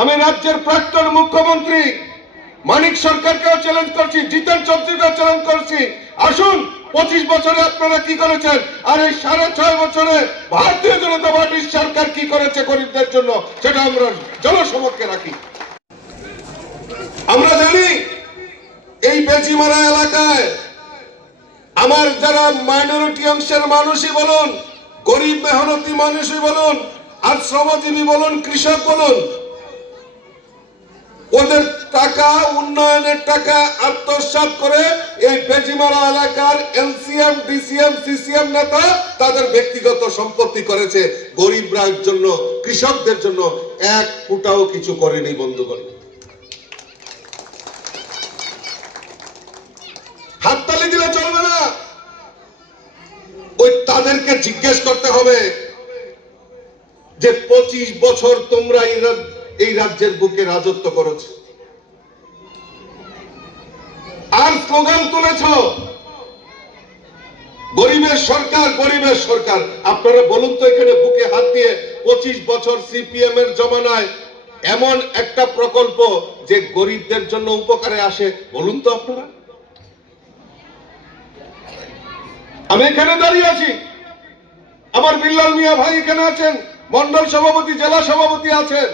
আমি রাজ্যের প্রাক্তন মুখ্যমন্ত্রী, মানিক সরকারকেও চ্যালেঞ্জ করছি, জিতেন চৌধুরীকেও চ্যালেঞ্জ করছি। আসুন, পঁচিশ বছরে আপনারা কি করেছেন? আর এই সাড়ে ছয় বছরে ভারতীয় জনতা পার্টির সরকার কি করেছে গরিবদের জন্য? সেটা আমরা জনসমক্ষে রাখি। আমরা জানি, এই বেজিমারা এলাকায় আমার যারা মাইনরিটি অংশের মানুষই বলুন, গরিব, মেহনতি মানুষই বলুন, আর শ্রমজীবী বলুন, কৃষক বলুন ওদের টাকা, উন্নয়নের টাকা আত্মসাৎ করে এই বেজিমারা এলাকার এলসিএম, ডিসিএম, সিসিএম নেতা তাদের ব্যক্তিগত সম্পত্তি করেছে। গরিবরা জন্য, কৃষকদের জন্য এক ফুটাও কিছু করেনি বন্ধুগণ। হাততালি দিলে চলবে না। ওই তাদেরকে জিজ্ঞেস করতে হবে যে, পঁচিশ বছর তোমরা এই রাজ্যের বুকে রাজত্ব করেছ। আর স্লোগান তুলেছ, গরিবের সরকার গরিবের সরকার। আপনারা বলুন তো এখানে বুকে হাত দিয়ে পঁচিশ বছর সিপিএম এর জমানায় এমন একটা প্রকল্প যে গরিবদের জন্য উপকারে আসে, বলুন তো আপনারা। আমি এখানে দাঁড়িয়ে আছি। আমার বিল্লাল মিয়া ভাই এখানে আছেন, মন্ডল সভাপতি, জেলা সভাপতি আছেন।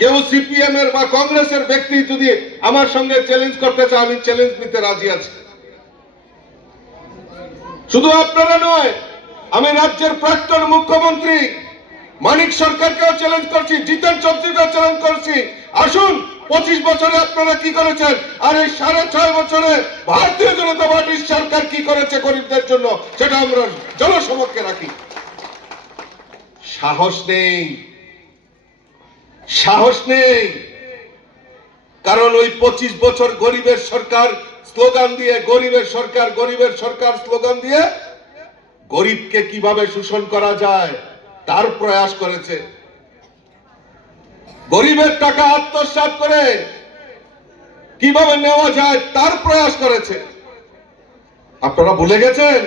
কেউ সিপিএম এর বা কংগ্রেসের ব্যক্তি যদি আমার সঙ্গে চ্যালেঞ্জ করতে চায়, আমি চ্যালেঞ্জ নিতে রাজি আছি। শুধু আপনারা নয়, আমি রাজ্যের প্রাক্তন মুখ্যমন্ত্রী মানিক সরকারকেও চ্যালেঞ্জ করছি, জিতেন চৌধুরীকেও চ্যালেঞ্জ করছি। আসুন, পঁচিশ বছরে আপনারা কি করেছেন? আর এই সাড়ে ছয় বছরে ভারতীয় জনতা পার্টির সরকার কি করেছে গরিবদের জন্য, সেটা আমরা জনসমক্ষে রাখি। সাহস নেই। সাহস নেই। কারণ ওই পঁচিশ বছর গরিবের সরকার স্লোগান দিয়ে, গরিবের সরকার গরিবের সরকার স্লোগান দিয়ে গরিবকে কীভাবে শোষণ করা যায়, তার প্রয়াস করেছে। গরিবের টাকা আত্মসাৎ করে কীভাবে নেওয়া যায়, তার প্রয়াস করেছে। আপনারা ভুলে গেছেন?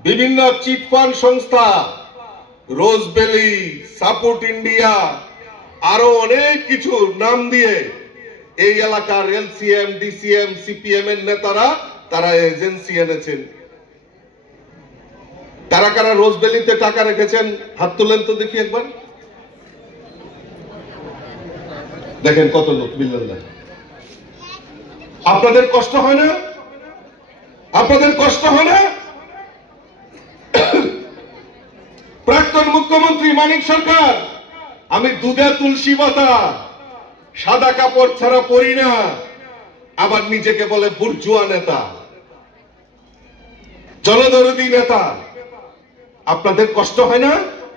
বিভিন্ন চিটফান্ড সংস্থা রোজবেলি সাপোর্ট ইন্ডিয়া আরও অনেক কিছু নাম দিয়ে এই এলাকার এলসিএম, ডিসিএম, সিপিএম এর নেতারা, তারা এজেন্সি এনেছেন। কারা কারা রোজবেলিতে টাকা রেখেছেন, হাত তুলেন তো দেখি একবার। দেখেন কত লোক, বিল্লাল্লাহ। আপনাদের কষ্ট হয় না? আপনাদের কষ্ট হয় না? প্রাক্তন মুখ্যমন্ত্রী মানিক সরকার আমি দুধে তুলসী পাতা, সাদা কাপড় ছাড়া পরি না। আবার নিজেকে বলে বুর্জুয়া নেতা। জনদরদি নেতা। আপনাদের কষ্ট হয় না?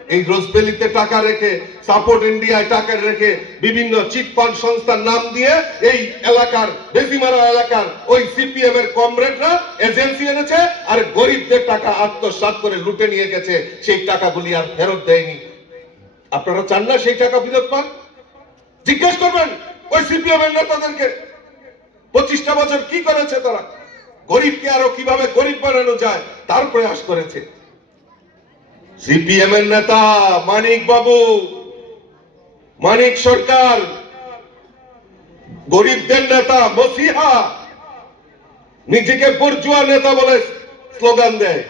এই রোজবেলিতে টাকা রেখে, সাপোর্ট ইন্ডিয়ায় টাকা রেখে বিভিন্ন চিটফান্ড সংস্থার নাম দিয়ে এই এলাকার, বেজিমারা এলাকার ওই সিপিএম এর কমরেডরা এজেন্সি এনেছে আর গরিবদের টাকা আত্মসাৎ করে লুটে নিয়ে গেছে। সেই টাকাগুলি আর ফেরত দেয়নি। আপনারা চান না সেই টাকা ফেরত পান? জিজ্ঞেস করবেন ওই সিপিএম এর নেতাদেরকে। পঁচিশটা বছর কি করেছে তারা? গরিবকে আরও কীভাবে গরিব বানানো যায়? তার প্রয়াস করেছে। সিপিএম এর নেতা মানিক বাবু, মানিক সরকার, গরিবদের নেতা মসিহা, নিজেকে বর্জুয়া নেতা বলে স্লোগান দেয়।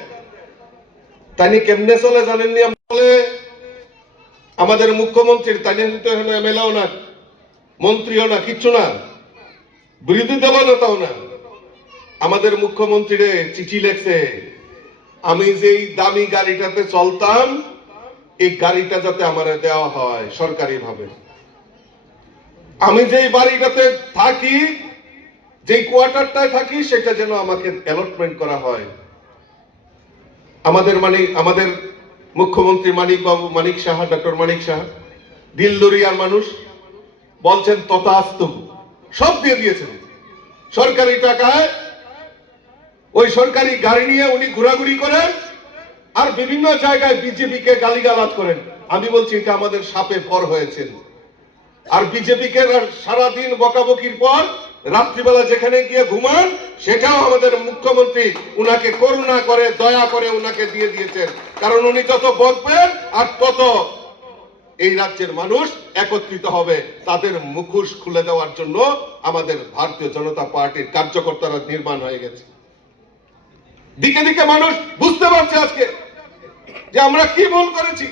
তানি কেমনে চলে জানেননি বলে আমাদের মুখ্যমন্ত্রীর তানি তো এখানে এমএলএও না মন্ত্রীও না কিচ্ছু না বিরোধী দল নেতাও না আমাদের মুখ্যমন্ত্রীরে চিঠি লেখছে, আমি যেই দামি গাড়িটাতে চলতাম, এই গাড়িটা যাতে আমার দেওয়া হয় সরকারি ভাবে আমি যেই বাড়িটাতে থাকি, যেই কোয়ার্টারটায় থাকি, সেটা যেন আমাকে অ্যালটমেন্ট করা হয়। আমাদের মানে আমাদের মুখ্যমন্ত্রী মানিক বাবু, মানিক সাহা ডক্টর মানিক সাহা, দিল দরিয়ার মানুষ বলছেন তথাস্তু সব দিয়ে দিয়েছেন। সরকারি টাকায়, ওই সরকারি গাড়ি নিয়ে উনি ঘোরাঘুরি করেন আর বিভিন্ন জায়গায় বিজেপি কে গালিগালাজ করেন। আমি বলছি, এটা আমাদের সাপে ভর হয়েছেন আর বিজেপি কে সারাদিন বকাবকির পর রাত্রিবেলা যেখানে গিয়ে ঘুমান সেটাও আমাদের মুখ্যমন্ত্রী উনাকে করুণা করে, দয়া করে উনাকে দিয়ে দিয়েছেন। কারণ উনি যত বকবেন আর তত এই রাজ্যের মানুষ একত্রিত হবে তাদের মুখোশ খুলে দেওয়ার জন্য আমাদের ভারতীয় জনতা পার্টির কার্যকর্তারা নির্মাণ হয়ে গেছে। দিকে দিকে মানুষ বুঝতে পারছে আজকে যে আমরা কি ভুল করেছি।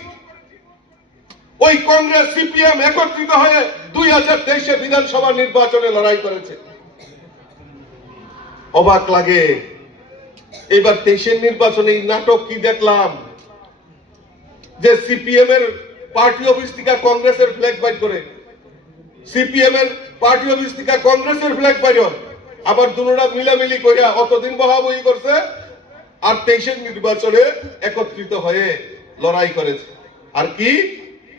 ওই কংগ্রেস, সিপিএম একত্রিত হয়ে দুই হাজার তেইশে বিধানসভা নির্বাচনে লড়াই করেছে। অবাক লাগে। এবার তেইশের নির্বাচনে এই নাটক কি দেখলাম? যে সিপিএম এর পার্টি অফিস থেকে কংগ্রেসের ফ্ল্যাগ বাইর করে। সিপিএম এর পার্টি অফিস থেকে কংগ্রেসের ফ্ল্যাগ হয়। আবার দুনোটা মিলামিলি কইরা অতদিন বহাবহি করছে আর তেইশের নির্বাচনে একত্রিত হয়ে লড়াই করেছে। আর কি?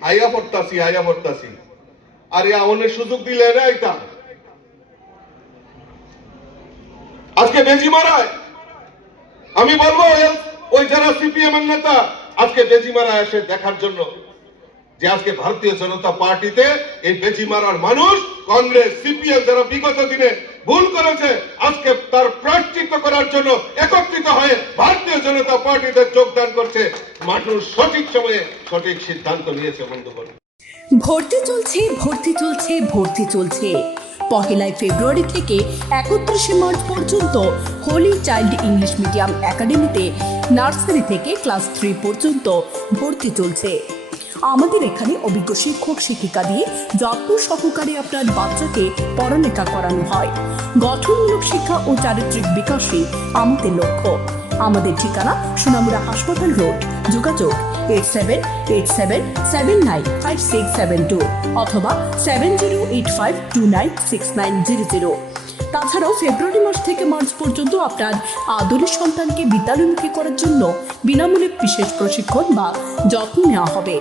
আইয়া পড়তাছি আইয়া পড়তাছি। আর ইয়া অনেক সুযোগ দিলে না এটা? আজকে বেজি মারায়। আমি বলব, ওই- যারা সিপিএম এর নেতা, আজকে বেজিমারা এসে দেখার জন্য। যে আজকে ভারতীয় জনতা পার্টিতে এই বেজিমারার মানুষ কংগ্রেস, সিপিএম যারা বিগত দিনে ভুল করেছে, আজকে তার প্রায়শ্চিত্ত করার জন্য একত্রিত হয়ে ভারতীয় জনতা পার্টিতে যোগদান করছে। মানুষ সঠিক সময়ে সঠিক সিদ্ধান্ত নিয়েছে, বন্ধুগণ। ভর্তি চলছে ভর্তি চলছে ভর্তি চলছে। পহেলাই ফেব্রুয়ারি থেকে একত্রিশে মার্চ পর্যন্ত হোলি চাইল্ড ইংলিশ মিডিয়াম একাডেমিতে নার্সারি থেকে ক্লাস থ্রি পর্যন্ত ভর্তি চলছে। আমাদের এখানে অভিজ্ঞ শিক্ষক, শিক্ষিকা দিয়ে যত্ন সহকারে আপনার বাচ্চাকে পড়ালেখা করানো হয়। গঠনমূলক শিক্ষা ও চারিত্রিক বিকাশই আমাদের লক্ষ্য। আমাদের ঠিকানা সুনামুরা হাসপাতাল রোড। যোগাযোগ eight seven eight seven seven nine five six seven two অথবা seven zero eight five two nine six nine zero zero তাছাড়াও ফেব্রুয়ারি মাস থেকে মার্চ পর্যন্ত আপনার আদরের সন্তানকে বিদ্যালয়মুখী করার জন্য বিনামূল্যে বিশেষ প্রশিক্ষণ বা যত্ন নেওয়া হবে।